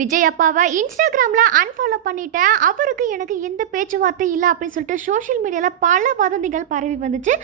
விஜய் அப்பாவை இன்ஸ்டாகிராமில் அன்ஃபாலோ பண்ணிட்டேன், அவருக்கு எனக்கு எந்த பேச்சுவார்த்தை இல்லை அப்படின்னு சொல்லிட்டு சோஷியல் மீடியாவில் பல வதந்திகள் பரவி வந்துச்சு.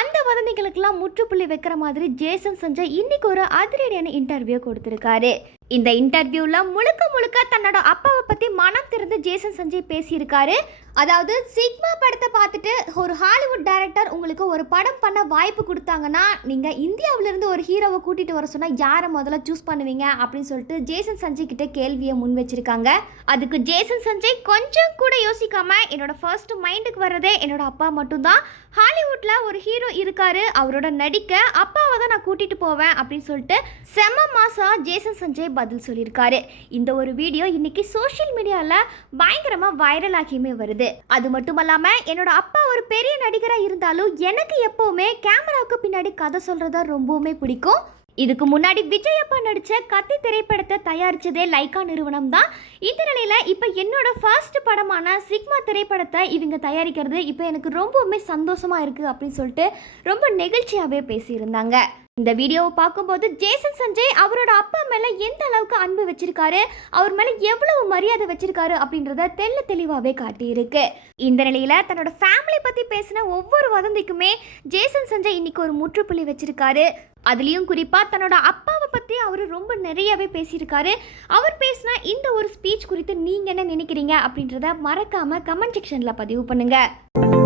அந்த வதந்திகளுக்கெல்லாம் முற்றுப்புள்ளி வைக்கிற மாதிரி ஜேசன் சஞ்சய் இன்னைக்கு ஒரு அதிரடியான இன்டர்வியூ கொடுத்துருக்காரு. இந்த இன்டர்வியூவில் முழுக்க முழுக்க தன்னோட அப்பாவை பற்றி மனம் திறந்து ஜேசன் சஞ்சய் பேசியிருக்காரு. அதாவது சிக்மா படத்தை பார்த்துட்டு ஒரு ஹாலிவுட் டைரக்டர் உங்களுக்கு ஒரு படம் பண்ண வாய்ப்பு கொடுத்தாங்கன்னா நீங்கள் இந்தியாவிலேருந்து ஒரு ஹீரோவை கூட்டிகிட்டு வர சொன்னால் யாரை முதல்ல சூஸ் பண்ணுவீங்க அப்படின்னு சொல்லிட்டு ஜேசன் சஞ்சய் கிட்ட கேள்வியை முன் வச்சிருக்காங்க. அதுக்கு ஜேசன் சஞ்சய் கொஞ்சம் கூட யோசிக்காம என்னோட ஃபர்ஸ்ட் மைண்டுக்கு வர்றதே என்னோட அப்பா மட்டும்தான். ஹாலிவுட்டில் ஒரு ஹீரோ இருக்காரு, அவரோட நடிக்க அப்பாவை தான் நான் கூட்டிகிட்டு போவேன் அப்படின்னு சொல்லிட்டு செம்ம மாசா ஜேசன் சஞ்சய் பதில் சொல்லியிருக்காரு. இந்த ஒரு வீடியோ இன்னைக்கு சோஷியல் மீடியாவில் பயங்கரமாக வைரல் ஆகியுமே வருது. அது மட்டும் இல்லாமல் என்னோட அப்பா ஒரு பெரிய நடிகராக இருந்தாலும் எனக்கு எப்போவுமே கேமராவுக்கு பின்னாடி கதை சொல்கிறதா ரொம்பவுமே பிடிக்கும். இதுக்கு முன்னாடி விஜய் அப்பா நடித்த கத்தி திரைப்படத்தை தயாரித்ததே லைக்கா நிறுவனம் தான். இந்த நிலையில் இப்போ என்னோட ஃபர்ஸ்ட் படமான சிக்மா திரைப்படத்தை இவங்க தயாரிக்கிறது இப்போ எனக்கு ரொம்பவுமே சந்தோஷமாக இருக்குது அப்படின்னு சொல்லிட்டு ரொம்ப நெகிழ்ச்சியாகவே பேசியிருந்தாங்க. இந்த வீடியோவை பார்க்கும்போது ஜேசன் சஞ்சய் அவரோட அப்பா மேலே எந்த அளவுக்கு அன்பு வச்சிருக்காரு, அவர் மேலே எவ்வளவு மரியாதை வச்சிருக்காரு அப்படின்றத தெளிவாகவே காட்டியிருக்கு. இந்த நிலையில் தன்னோட ஃபேமிலி பற்றி பேசின ஒவ்வொரு வதந்திக்குமே ஜேசன் சஞ்சய் இன்னைக்கு ஒரு முற்றுப்புள்ளி வச்சிருக்காரு. அதுலேயும் குறிப்பாக தன்னோட அப்பாவை பற்றி அவர் ரொம்ப நிறையவே பேசியிருக்காரு. அவர் பேசின இந்த ஒரு ஸ்பீச் குறித்து நீங்கள் என்ன நினைக்கிறீங்க அப்படின்றத மறக்காமல் கமெண்ட் செக்ஷனில் பதிவு பண்ணுங்கள்.